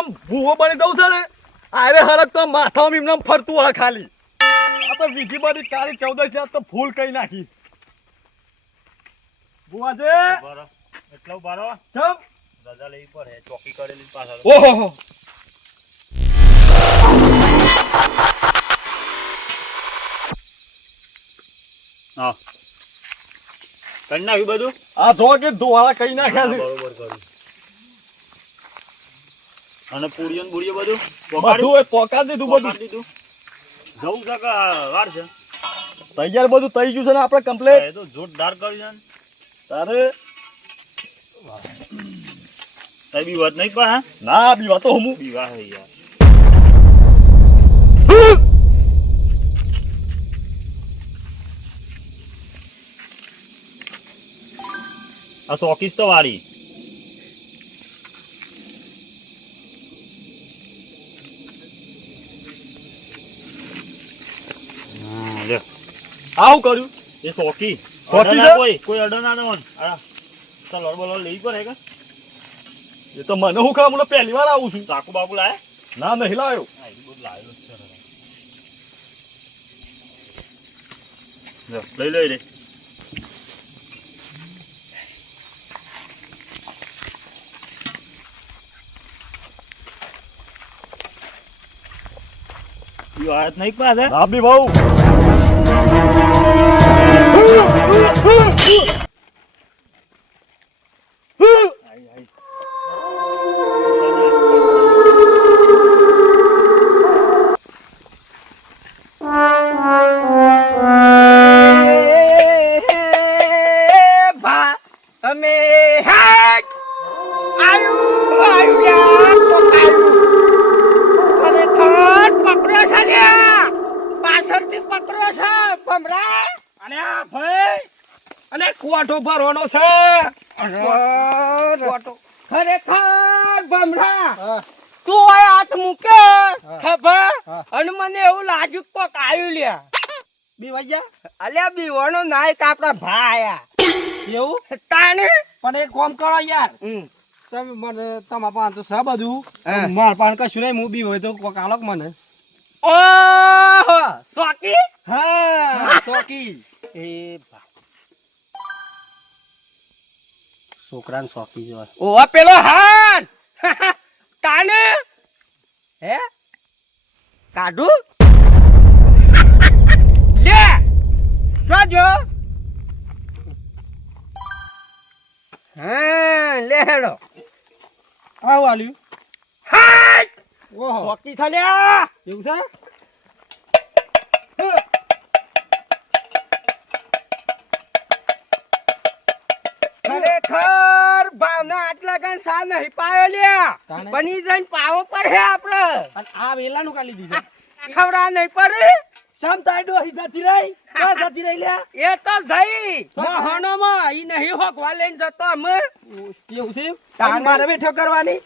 આજથી ભૂવો બની જવું છે ને આરે હરક તો માથામાં એમને ફરતું હોય ખાલી. આ તો બીજી બધી કાળી ચૌદશ યાદ તો ફૂલ કઈ નાખી. ભૂવાજે? એટલો બારો ચમ. રજા લેવી પડે. ચોકી કરેલી પાછળ. ઓહો હા. કરી નાખ્યું બધું? આ જો કે ધોવાળા કઈ નાખ્યા છે. બરોબર કર્યું. અને પૂરીઓ ને બુરીઓ બધું બધું પોકા દીધું બધું. દીધું. જવું છે કે વાર છે? તૈયાર બધું થઈ ગયું છે ને આપણે કમ્પ્લીટ એ તો જોરદાર કર્યું છે ને. તારે? તઈ બી વાત નહીં પણ ના બી વાતો હું બીવા હે યાર. આ સોકીસ તો વાળી. આવું કર્યું? એ છે? ના કોઈ કોઈ અડે ના. આ સલવાર બલવાર લેવી પડે કે? એ તો મને હું ખબર પહેલી વાર આવું છું. ચાકુ બાકુ લાય? ના નહીં લાવ્યો લાવેલું છે લઈ લઈ રે. ઈ નહીં પાસે રાબી બહુ આઈ, અલ્યા બીવાનો નાયક આપણા ભાયા એવું? તાને પણ એક કામ કરો યાર. તમે મને તમારા પાન તો છે બધું. માર પાન કશું નહીં હું બી હોય તો કોક મને. ઓહો સોકી? હા સોકી. એ ભા છોકરાને સોકી જેવા. ઓવા પેલો હાન તાને હે? કાઢું લે જોજો. હા લે હેડો. આવ આલ્યું? હાય! ઓહો. સોકી થલ્યા એવું છે? ખરેખર ભાવના આટલા કઈ સા નહીં પાયો લ્યા? બની જઈને પાવો પડે આપડે. આ વેલાનું કાલી દીધું ખવડા નહીં પડે. સમ તાઈડો હી જતી રહી? ક્યાં જતી રહી લ્યા? એ તો જઈ. મહાણોમાં ઈ નહીં હોકવા લઈને જતો અમે એવું છે તાણે? મારે બેઠો કરવાની!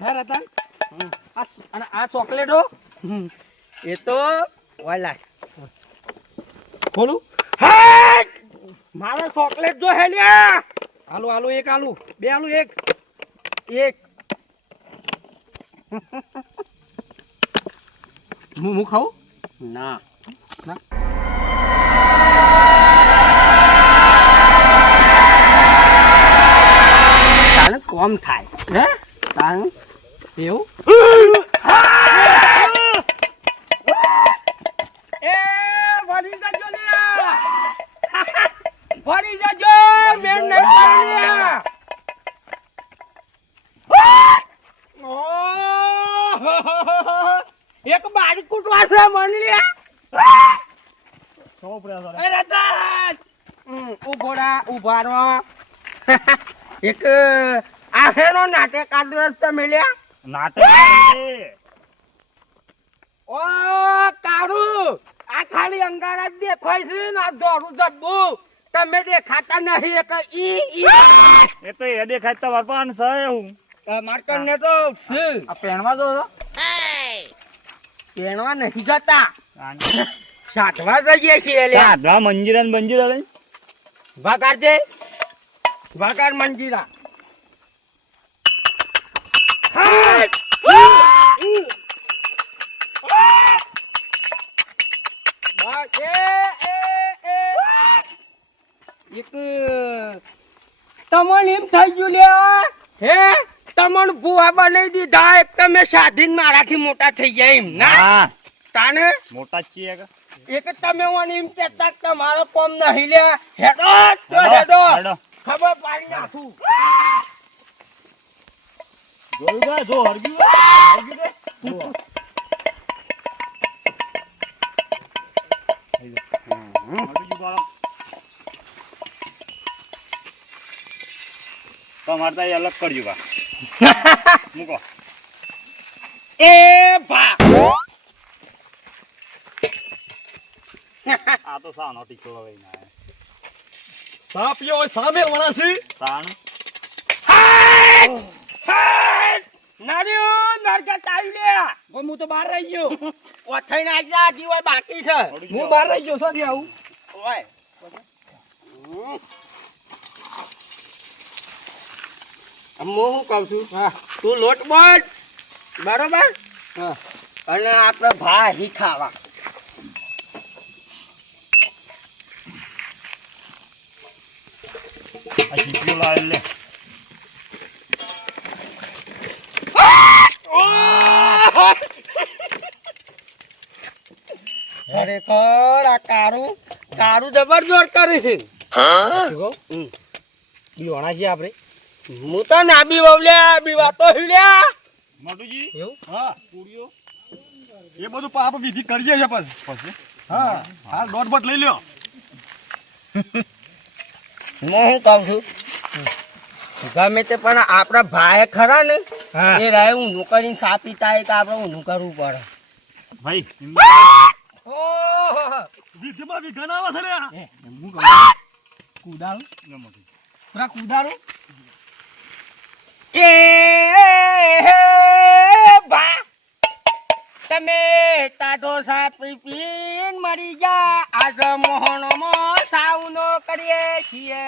હે રતન? અને આ ચોકલેટો? એ તો વાલા. ખોલું! મારે ચોકલેટ જો હે લ્યા! આલુ આલુ એક આલુ. બે આલુ એક. એક હું હું ખાઉં ના તાને કોમ થાય હે તાન એવું એક બારી કૂટવા છે મન લ્યા સો પ્રયાસ એ રતન! હમ, ઊભો ઊભા રહો એક આહેરો નાટક કાઢ્યો તમે લ્યા. નાટક ઓ કારું આ ખાલી અંગારા જ દેખાય છે ને આ દોડું જબ્બુ. તમે દેખાતા નહીં એક ઈ ઈ. એ તો એ દેખાય તમારે પણ છે હું માર્કર ને તો છે આ પહેણવા જો છો? પેણવા નહીં જતા આને- સાતવા જઈએ છીએ લ્યા સાધવા મંજીરા ને બંજીરા લઈને વગાડજે વગાડ મંજીરા હાટ! બસ, એ, એ, એ. એક તમણ એમ થઈ ગયું લ્યા હે તમણ ભૂવા બનાવી દીધા એક તમે સાધીન મારાથી મોટા થઈ ગયા એમ ના? તાને? મોટા છીએ એક તમે મને એમ કહેતા તમારો કોમ નહીં લે. હેડો તો હેડો. ખબર પાડી નાખું. જોયું જો હરગ્યું? હરગ્યું. તમારે અલગ કરજો બા. મૂકો એ ભા આ તો સાનો ટીકો હવે ના સાપ યો હોય સામે વણાસી તાણ! નાર્યો નરગત આવી લે હું તો બહાર રહી ગયો ઓથઈ ના જા જીવાય બાકી છે હું બહાર રહી ગયો શું આવું ઓય હું શું કહું છું હા. તું લોટ બોટ. બરોબર? હા. અને આપણે ભા હી ખાવા આ ચીપલું લે. ખરેખર આ કારું કારું જબરજોર કરે છે. બીવાણા છીએ આપણે હું તો ના બી વવલ્યા બી વાતો હિલ્યા મોટુજી એવું? હા. પૂરીઓ એ બધું પાપ વિધિ કરીએ છે પછી. પછી. હા. હાલ દોઢ બોટ લઈ લ્યો. હું શું કહું છું? ગમે તે પણ આપણા ભાઈ ખરા ને. એ રાય ઊંધું કરીને સાપી હોય તો આપણે ઊંધું કરવું પડે. ભાઈ વિધિમાં વિઘન આવે છે લે હું. કહું મોટુજી. પૂરા કુદારું એ બા. તમે ટાઢો સાપી પીન મરી જા આજ મોહણમાં સાવનો કરીએ છીએ.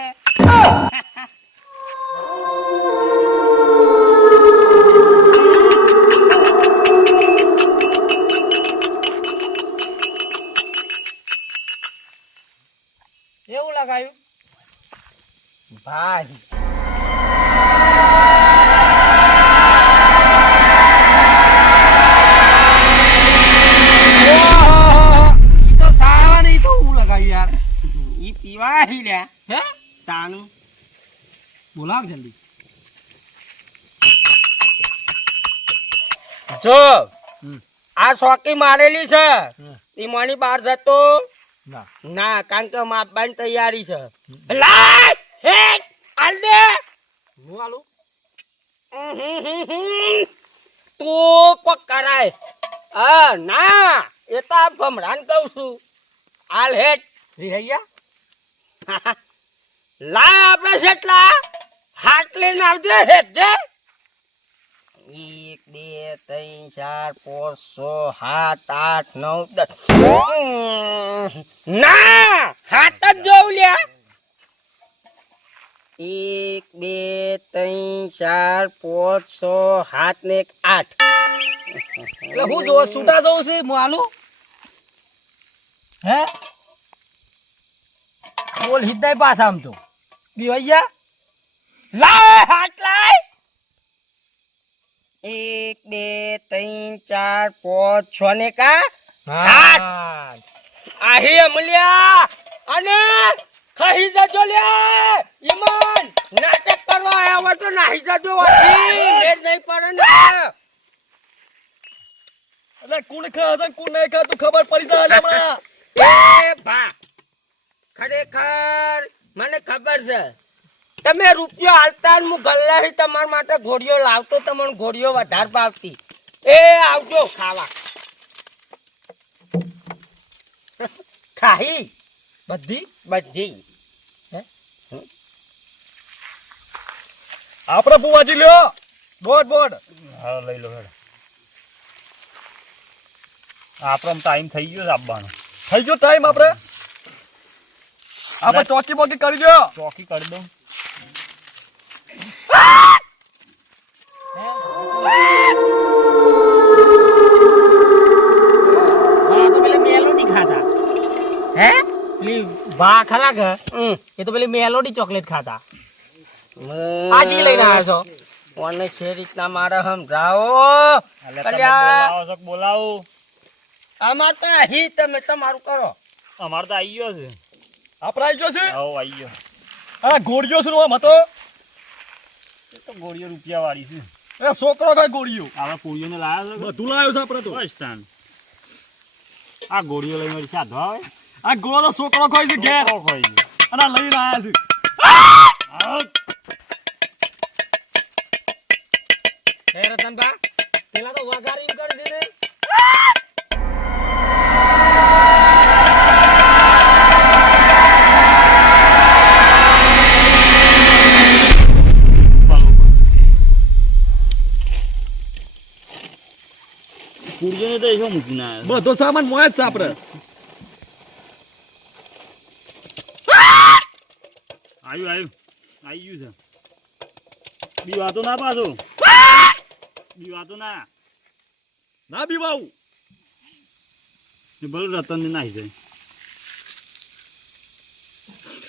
એવું લગાયું? ભાઈ. બોલાવ જલ્દી. જો આ શોકી મારેલી છે. એ મણી બહાર જતો. ના. કારણ કે માપવાની તૈયારી છે. લાય હેટ આલ દે. હું આલું? તું કોક કરાય. હા ના એ તો આ ભમરાન કહું છું. આલ હેટ રિહૈયા? લાય આપણે જેટલા. હાટ લઈને આવજે હેટ એક બે ત્રણ ચાર પાંચ છ સાત આઠ નવ દસ. ના હાથ જ જોઉં લ્યા એક બે ત્રણ ચાર પાંચ છ સાત ને એક આઠ. એટલે હું જો છૂટા જોઉં છે હું આલું હે? બોલ હિદાય પાસ આમ તો. બી બીવાઈયા લાય હાથ લાય. એક બે ત્રણ ચાર પાંચ છ ને કા? હાથ. આહી અમલ્યા. અને ખહી જજો લ્યા ઈમાન નાટક કરવા આવ્યા હોય તો નાહી જજો વાથી મેર નહીં પડે ને. અરે કોણ ખા હતા કોણ નહીં ખાતું ખબર પડી જાય હમણાં. એ ભા. ખરેખર મને ખબર છે. તમે રૂપિયો હાલતા ને હું ગલ્લાથી તમારા માટે ઘોડીઓ લાવતો તમને ઘોડીઓ વધારે ભાવતી. એ આવજો ખાવા. ખાહી. બધી? બધી. આપણે બુવાજી લ્યો. બોટ બોટ. હા લઈ લો હેડ. આપણો ટાઈમ થઈ ગયો છે આપવાનો. થઈ ગયો ટાઈમ આપણે આપણે ચોકી બોકી કરી દો ચોકી કરી દઉં. હા, તો પેલી મેલોડી ખાતા હે? પેલી ભા ખરા કે? એ તો પેલી મેલોડી ચોકલેટ ખાતા આજી લઈને આવ્યો છો? કોને છે રીતના મારે સમજાવો? તમે કલ્યા બોલાવો તો તમારું કરો. અમારે તો આવી ગયો છે. આપણે આવી ગયો છે? આવો આવી ગયો. છે એ તો ગોળીઓ રૂપિયા વાળી છે. એ છોકરો કઈ ગોળીઓ. આપણે પૂરીઓને લાવ્યા છે? બધું લાવ્યો છે આપણે તો. બસ આ ગોળીઓ લઈને વળી સાધો આવે? આ ગોળો તો છોકરો ખોઈ છે ઘેર. ખોઈ છે અને લઈને આયા છે. હે રતનભા પેલા તો વઘારી કરી દે છે ને પૂરીઓને તો શું મૂકીને આવ્યો બધો સામાન મોય જ છે આપણે આવ્યું આવ્યું. આવી ગયું છે. બીવાતો ના પાછો. બીવાતો ના. ના બીવાવું એ ભલે રતન ને નાખી જાય.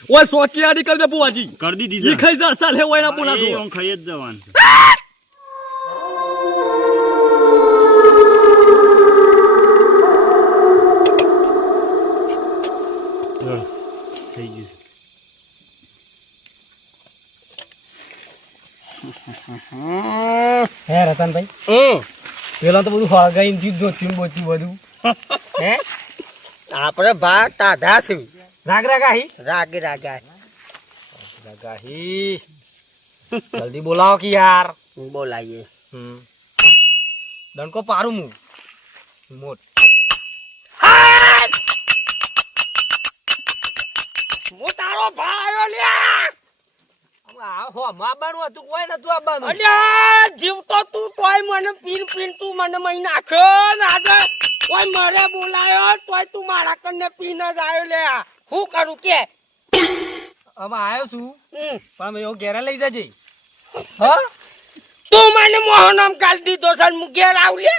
ઓય સોકી આડી કરી દે બુવાજી કરી દીધી ઈ ખાઈ જા સાલ ઓય ના જો આમ ખાઈ જ જવાનું છે. થઈ ગયું છે હે રતનભાઈ? હમ પેલા તો બધું હળગાઈને જીવ જોચ્યું બોચ્યું બધું. હે? આપણે ભાગ ટાઢા છે. રાગ રાગ રાગાહી? રાગે રાગે રાગ આહી જલ્દી બોલાવો કે યાર. બોલાઈએ હમ. દણકો પારું હું મોટ. હું તારો ભાઈ લ્યા આ હો માબાનું હતું કોઈ નતું આબાનું અલ્યા જીવતો તું તોય મને પીન પીન તું મને મહી નાખ્યો ને આજે. કોઈ મરે બોલાયો તોય તું મારા કને પીન જ આવ્યો લે હું કરું કે? હવે આવ્યો છું. પણ એવો ઘેરા લઈ જજે. હ તું મને મોહનમ કાલ દીધો છે હું ઘેર આવ લે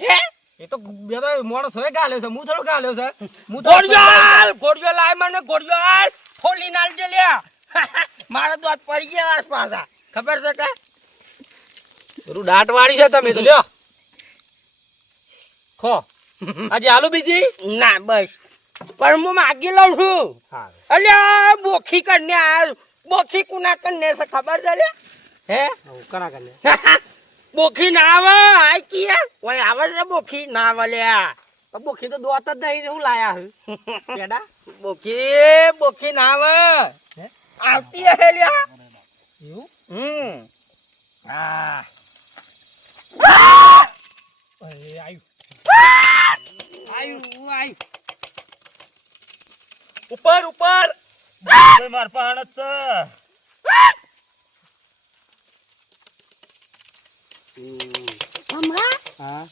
હે? એ તો બે તો માણસ હવે ગાલ્યો છે હું થોડો ગાલ્યો છે. હું તો ગોળિયાલ ગોળિયો લાય મને ગોળિયાલ ફોલી નાલજે લે મારા દોત પડી ગયા આસ પાછા. ખબર છે કે? વાળી છે તમે તો લ્યો. ખો. આજે આલુ બીજી? ના બસ. પણ હું માગી લઉં છું. અલ્યા બોખી કરને આ બોખી કુના કરને છે ખબર છે લે હે? કરા કરને બોખી ના આવે? આય કી ઓય આવે છે બોખી? ના આવે લે બોખી તો દોત જ નહીં હું લાયા હું? પેડા બોખી બોખી ના આવે? આવતી હે લ્યા એવું? હમ. આ અરે આયુ. આયુ આયુ. ઉપર ઉપર. માર પાણ જ છે. હમણાં હા.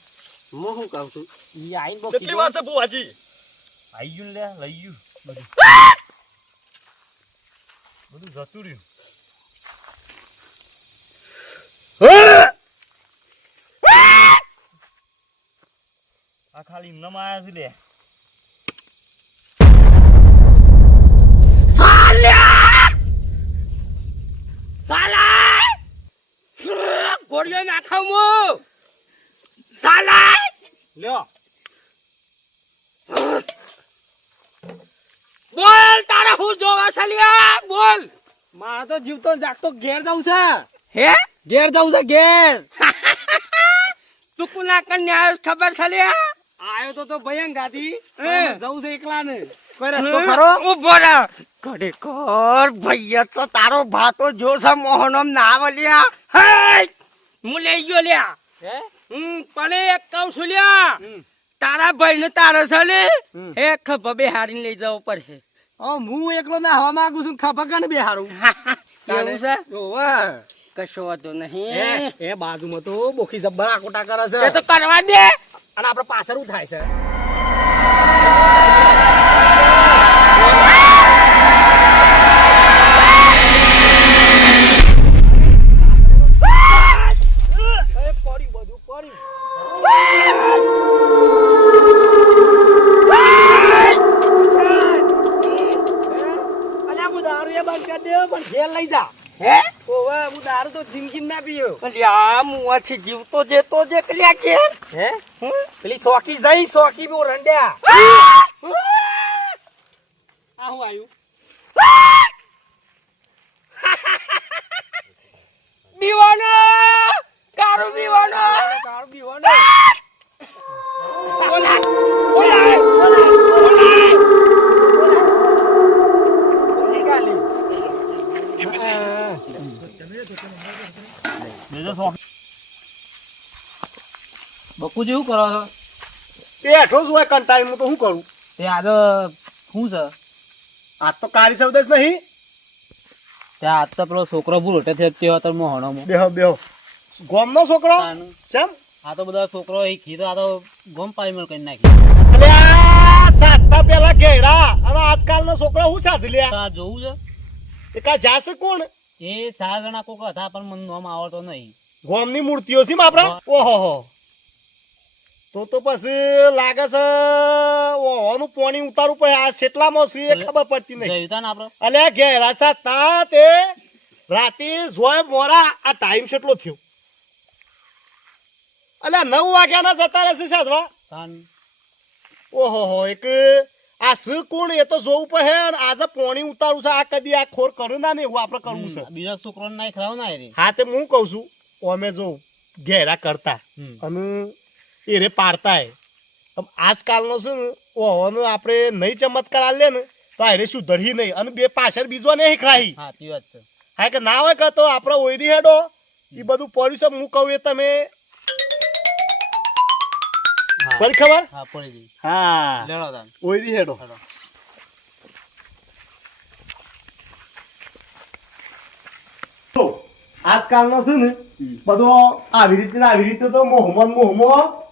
હું શું કહું છું? ઈ આઈન બોખી કેટલી વાર છે બુવાજી આવી ગયું લે લઈ ગયું બધું. બધું જતું રહ્યું. આ ખાલી એમનામ આયા છે લે. નાખાવ હું સાલા લ્યો. બોલ તારે હું જોવા સલિયા? બોલ. મારા તો જીવતો જાગતો ઘેર જવું છે. હે? ઘેર જવું છે ઘેર. ચુકુલા કન્યા ખબર સલિયા આયો તો તો ભયંગાથી હે. જવું છે એકલા ને કોઈ રસ્તો ખરો? ઊભો રહે. ખરેખર ભૈયા તો તારો ભાતો જો છે મોહનમ ના હે? હું લઈ ગયો લ્યા. હું? પણ એક કહું છું લ્યા તારા ભાઈ ને તારા છે ને એ ખભા બે હારીને લઈ જવો પડશે. હું એકલો ના હવા માંગુ છું ખબર કાને બેહારું? એવું છે? કશો વાંધો નહીં. એ બાજુમાં તો બોખી જબ્બર આકોટા કરે છે. એ તો કરવા દે. અને આપણે પાછળ થાય છે. લઈ જા. હે? ઓવે હું દારૂ તો જિંદગી ના પીયો. અલ્યા મુવાથી જીવતો જેતો જે કલ્યા કે. હે? હમ? પેલી સોકી જઈ સોકી બો રંડ્યા! આ હું આયું? બકુ જેવું કરો છો? બેઠો છું હોય કંટાળી હું તો શું કરું? તે આજે શું છે? આજ તો કાળી સવદેશ નહીં. ત્યાં આજ તો પેલો છોકરો ભૂલોટે થયો છે તો મોહણોમાં. બેહો બેહો. ગોમનો છોકરો. શેમ? આ તો બધા છોકરો એ કીધું આ તો ગોમ પાઈમલ કરી નાખી. સાતતા પેલા ઘેરા અને આજકાલનો છોકરો શું સાધ લ્યા? આ જોવું છે? એ કા જાશે કોણ? એ ચાર જણા કોક હતા પણ મને નામ આવડતો નહીં. ગોમની મૂર્તિઓ છે આપડે ઓહો હો તો તો પછી લાગે છે ઓવાનું પોણી ઉતારવું પડે. આ કેટલામાં શું એ ખબર પડતી નહીં. અલે ઘેરા છે આપડે અલ્યા ઘેરા સાતતા તે રાતે જોય મોરા આ ટાઈમ કેટલો થયો. અલ્યા નવ વાગ્યાના જતા રહેશે સાધવા ઓહો હો એક આ શું કોણ એ તો જોવું પડે અને આજે પોણી ઉતારવું છે આ કદી આ ખોર કરું ના ને એવું આપણે કરવું છે. બીજા છોકરો નાઈ ખરાવ ના હા તે હું કહું છું અમે જો ઘેરા કરતા અને એ રે પાડતા હે આમ આજકાલનો શું ને ઓહોનો આપણે નહીં ચમત્કાર આલે ને તો આ રે સુધરી નહીં. અને બે પાછળ બીજો નહીં ખરાઈ હા તે વાત છે. હા કે ના હોય કે તો આપણે ઓયરી હેડો. એ બધું પડ્યું છે હું કહું એ તમે. પડી ખબર? હા પડી ગઈ. હા. લેડો તાન ઓયરી હેડો. આજકાલનો શું ને બધો આવી રીતે આવી રીતે તો મોહમન મોહમ્મદ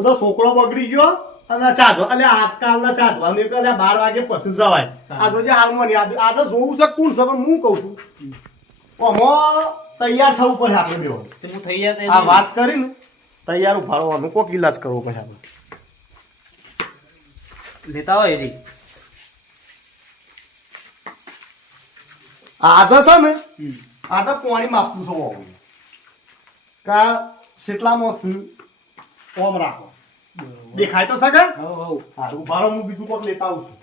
બધો છોકરો બગડી ગયો અને ચાધો એટલે આજકાલના ચાધવાનું એક એટલે બાર વાગે પછી જવાય. આ તો જે હાલમાં આ- તો જોવું છે કોણ છે પણ હું કહું છું. ઓમો તૈયાર થવું પડે આપણે બેવો હું થઈ આ વાત કરીને તૈયાર ઊભા રહેવાનું કોક ઇલાજ કરવો પડે આપણે. લેતા હોય રી આજે છે ને આ તો પાણી માપતું છે કા શેટલામાં શું ઓમ રાખો? દેખાય તો સગા? હો હો હા હું બીજું કોક લેતા આવું છું.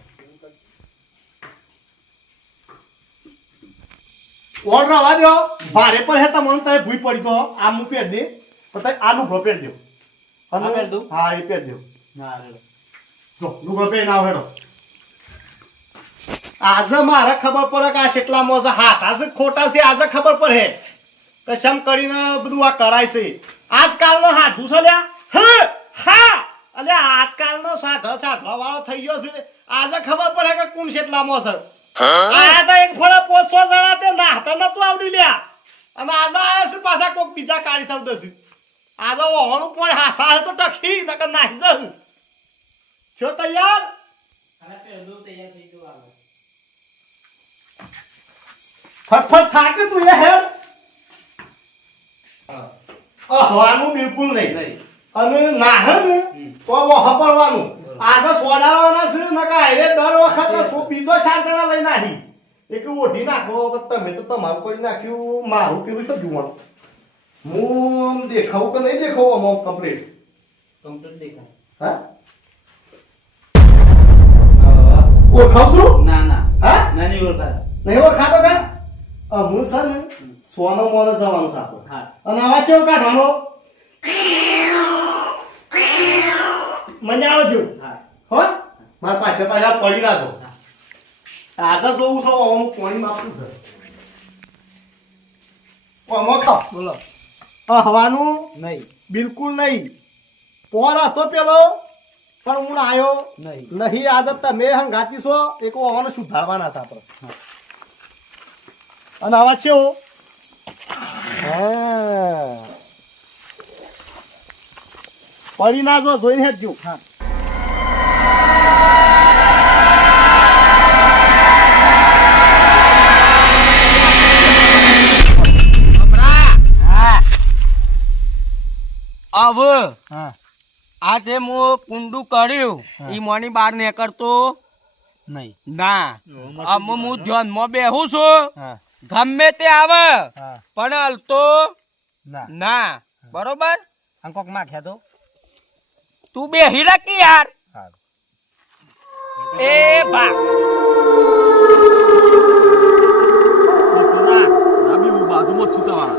ઓન રવા દો ભારે પર હે તમને તારે ભૂઈ પડી તો. આમ હું પહેર દે. પણ તારે આ લુગડો પહેર દો આ પહેર દઉં? હા એ પહેર દો ના જો લુગડો પહેર ના હેડો. આજે મારે ખબર પડે કે આ કેટલા છે હાસ છે ખોટા છે આજે ખબર પડે. કે કરીને બધું આ કરાય છે. આજકાલનો હાથું છે લ્યા. હા હા! અલે આજકાલનો સાધો સાધવા વાળો થઈ ગયો છે. આજે ખબર પડે કે કોણ કેટલામાં છે. આયા તો એક ફળે પોચસો જણા તે નાહતા નતું આવડી લ્યા. અને આજે આયા છે પાછા કોક બીજા કાઢી શબ્દ છે. આજે ઓહણું પણ હાસા તો ટકી નકર નાહી જવું છો તૈયાર? ફટફટ થાકે તું યાર. હવાનું બિલકુલ નહીં. અને નાહે ને તો હપરવાનું આજે સોડાવાના છે ને કે દર વખત સો બીજો ચાર જણા લઈ નાખી એક ઓઢી નાખો તમે તો તમારું કરી નાખ્યું. મારું પેલું શું જોવાનું? હું દેખાવું કે નહીં દેખાવું અમાઉન્ટ કમ્પ્લીટ કમ્પ્લીટ દેખાય. હા? ઓળખાવશું ના ના. હા? નાની ઓળખા નહીં ઓળખાતો કે? હું સર ને સોનો મોનો જવાનું છે આપણે. અને આવા છે કાઢવાનો? મજા આવજો. હો. મારા પાસે પાછા પડી ના છો આજે જોવું છો હું પાણી માપું છું. બોલો. હવાનું નહીં. બિલકુલ નહીં. પોર હતો પેલો પણ હું આવ્યો નહીં. નહીં. આદત તમે હંગાતી છો એક હોવાનું સુધારવાના હતા આપણે અને આવા છે પડી ના જો જોઈને હેઠજો હા. હવે આ તે હું કુંડું કર્યું. ઈ મોની બાર નીકળતો નહીં. ના. આમ હું ધ્યાનમાં બેહું છું. ગમે તે આવે હા. પણ હલતો ના. ના. બરોબર? અંકોકમાં માઠ્યા તું બે હિરકી યાર? એ બા બાજુમાં છૂટાવાળા